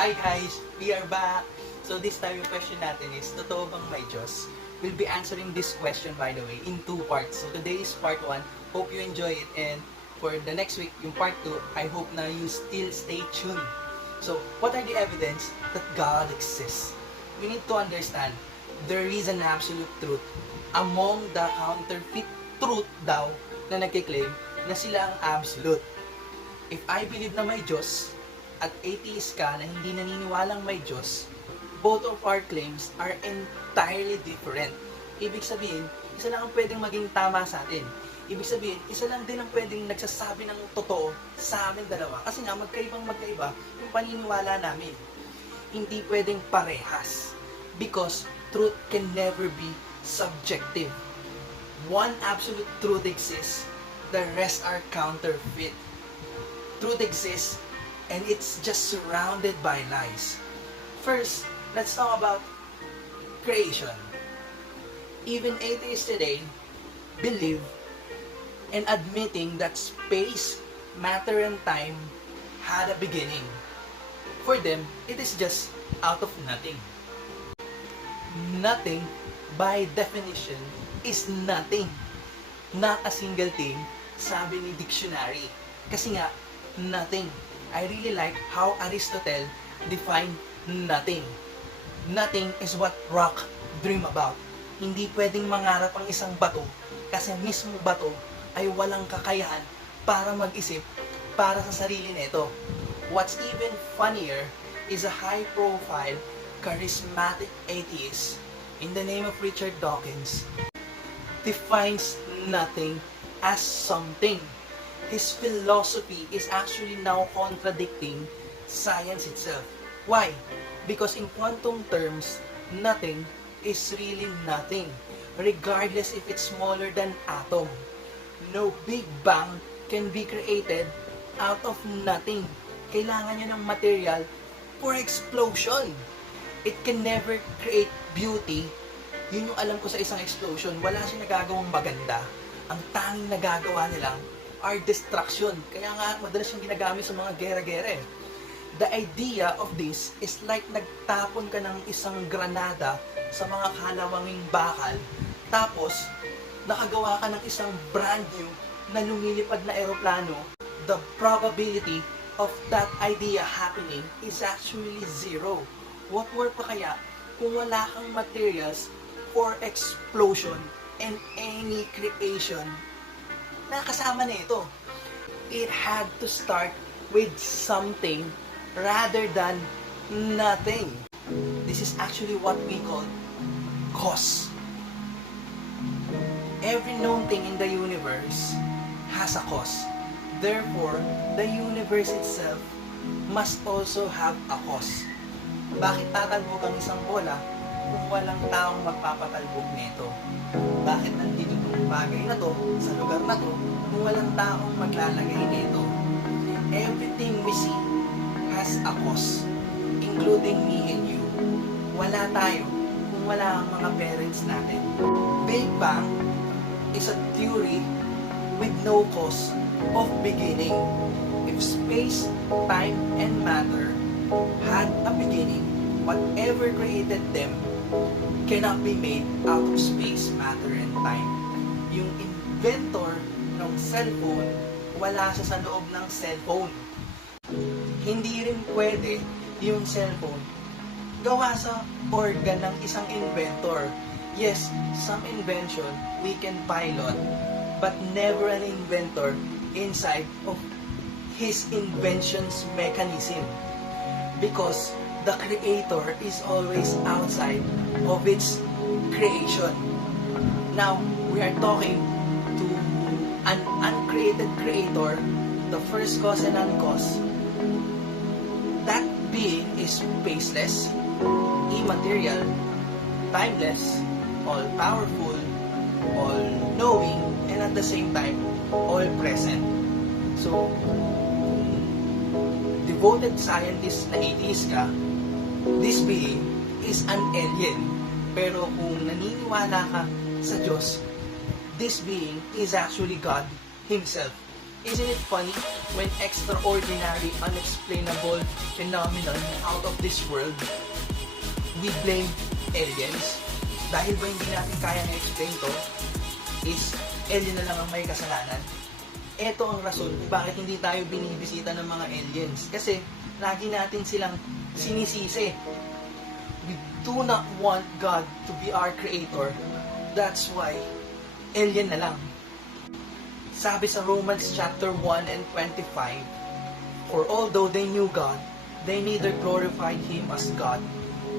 Hi guys! We are back! So this time yung question natin is, totoo bang may Diyos? We'll be answering this question, by the way, in 2 parts. So today is part 1. Hope you enjoy it. And for the next week, yung part 2, I hope na you still stay tuned. So, what are the evidence that God exists? We need to understand, there is an absolute truth among the counterfeit truth daw na nagkiklaim na sila ang absolute. If I believe na may Diyos, at atheist ka na hindi naniniwalang may Diyos, both of our claims are entirely different. Ibig sabihin, isa lang ang pwedeng maging tama sa atin. Ibig sabihin, isa lang din ang pwedeng nagsasabi ng totoo sa amin dalawa. Kasi nga, magkaiba yung paniniwala namin. Hindi pwedeng parehas. Because truth can never be subjective. One absolute truth exists, the rest are counterfeit. Truth exists, and it's just surrounded by lies. First, let's talk about creation. Even atheists today believe and admitting that space, matter, and time had a beginning. For them, it is just out of nothing. Nothing, by definition, is nothing. Not a single thing, sabi ni dictionary. Kasi nga, nothing. I really like how Aristotle defined nothing. Nothing is what rock dream about. Hindi pwedeng mangarap ang isang bato kasi mismo bato ay walang kakayahan para mag-isip para sa sarili nito. What's even funnier is a high-profile, charismatic atheist in the name of Richard Dawkins defines nothing as something. His philosophy is actually now contradicting science itself. Why? Because in quantum terms, nothing is really nothing, regardless if it's smaller than atom. No Big Bang can be created out of nothing. Kailangan niya ng material for explosion. It can never create beauty. Yun yung alam ko sa isang explosion. Wala siyang nagagawang maganda. Ang tanging nagagawa nilang are destruction. Kaya nga, madalas yung ginagamit sa mga gera-gera eh. The idea of this is like nagtapon ka ng isang granada sa mga kalawanging bakal, tapos, nakagawa ka ng isang brand new na lumilipad na eroplano. The probability of that idea happening is actually 0. What more pa kaya kung wala kang materials for explosion and any creation na kasama nito? It had to start with something rather than nothing. This is actually what we call cause. Every known thing in the universe has a cause. Therefore, the universe itself must also have a cause. Bakit tatalbog ang isang bola kung walang taong magpapatalbog nito? Bakit nandito itong bagay na to, sa lugar na to, kung walang taong maglalagay nito? Everything we see has a cause, including me and you. Wala tayo kung wala ang mga parents natin. Big Bang is a theory with no cause of beginning. If space, time, and matter had a beginning, whatever created them cannot be made out of space, matter, and time. Yung inventor ng cellphone, wala siya sa loob ng cellphone. Hindi rin pwede yung cellphone gawa sa organ ng isang inventor. Yes, some invention we can pilot, but never an inventor inside of his invention's mechanism. Because the creator is always outside of its creation. Now, we are talking to an uncreated creator, the first cause and uncause. That being is spaceless, immaterial, timeless, all-powerful, all-knowing, and at the same time, all-present. So, devoted scientist na atheist ka, this being is an alien. Pero kung naniniwala ka sa Diyos, this being is actually God Himself. Isn't it funny when extraordinary, unexplainable phenomenon out of this world, we blame aliens? Dahil ba hindi natin kaya na-explain to, is alien na lang ang may kasalanan? Ito ang rason kung bakit hindi tayo binibisita ng mga aliens. Kasi lagi natin silang sinisisi. We do not want God to be our creator. That's why, alien na lang. Sabi sa Romans chapter 1 and 25, for although they knew God, they neither glorified Him as God.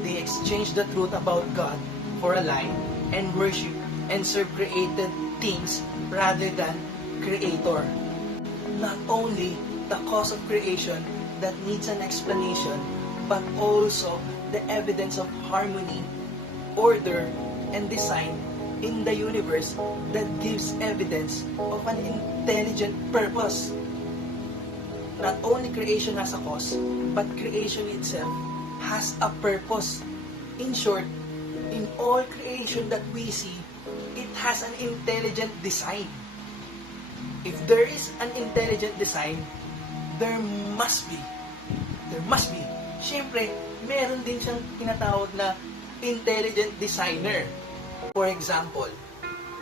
They exchanged the truth about God for a lie and worship and serve created things rather than Creator. Not only the cause of creation that needs an explanation, but also the evidence of harmony, order, and design in the universe that gives evidence of an intelligent purpose. Not only creation has a cause, but creation itself has a purpose. In short, in all creation that we see, it has an intelligent design. If there is an intelligent design, there must be. Siyempre, meron din siyang tinatawag na intelligent designer. For example,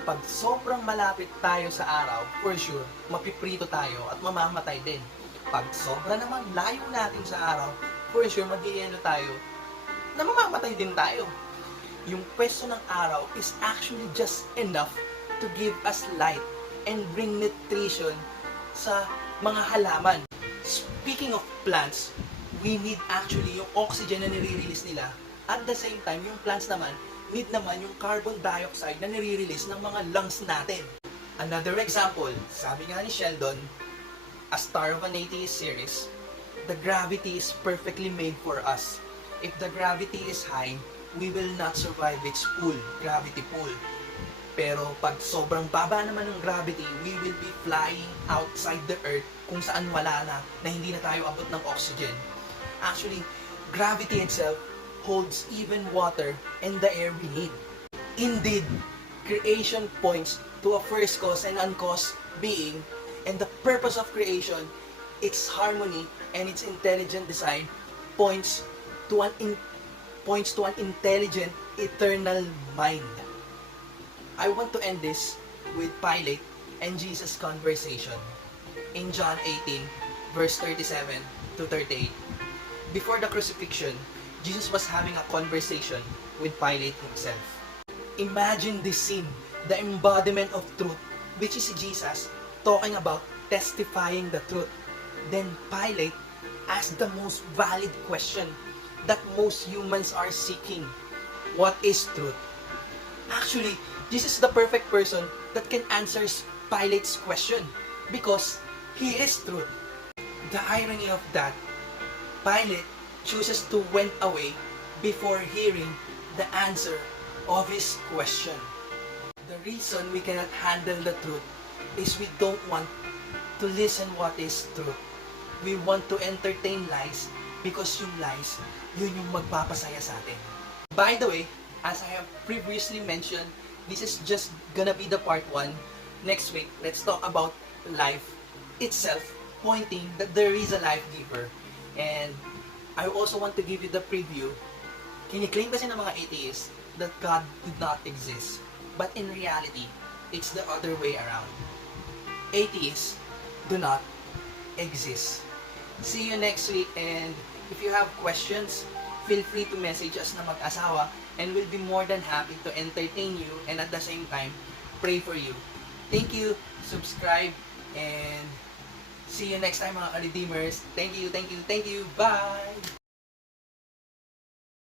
pag sobrang malapit tayo sa araw, for sure, mapiprito tayo at mamamatay din. Pag sobra naman layo natin sa araw, for sure, mag-ieno tayo na mamamatay din tayo. Yung pwesto ng araw is actually just enough to give us light and bring nutrition sa mga halaman. Speaking of plants, we need actually yung oxygen na nire-release nila. At the same time, yung plants naman, need naman yung carbon dioxide na nire-release ng mga lungs natin. Another example, sabi nga ni Sheldon, a star of an 80s series, the gravity is perfectly made for us. If the gravity is high, we will not survive its pull, gravity pull. Pero pag sobrang baba naman ng gravity, we will be flying outside the earth kung saan wala na hindi na tayo abot ng oxygen. Actually, gravity itself holds even water and the air we need. Indeed, creation points to a first cause and uncaused being, and the purpose of creation, its harmony and its intelligent design, points to an intelligent, eternal mind. I want to end this with Pilate and Jesus' conversation in John 18, verse 37 to 38. Before the crucifixion, Jesus was having a conversation with Pilate himself. Imagine this scene, the embodiment of truth, which is Jesus talking about testifying the truth. Then Pilate asked the most valid question that most humans are seeking. What is truth? Actually, Jesus is the perfect person that can answer Pilate's question because he is truth. The irony of that, Pilate chooses to went away before hearing the answer of his question. The reason we cannot handle the truth is we don't want to listen what is truth. We want to entertain lies because yung lies, yun yung magpapasaya sa atin. By the way, as I have previously mentioned, this is just gonna be the part 1. Next week, let's talk about life itself, pointing that there is a life giver. And I also want to give you the preview. Kiniklaim kasi ng mga atheists that God did not exist. But in reality, it's the other way around. Atheists do not exist. See you next week, and if you have questions, feel free to message us na mag-asawa, and we'll be more than happy to entertain you and at the same time, pray for you. Thank you, subscribe, and see you next time mga ka-Redeemers. Thank you, bye!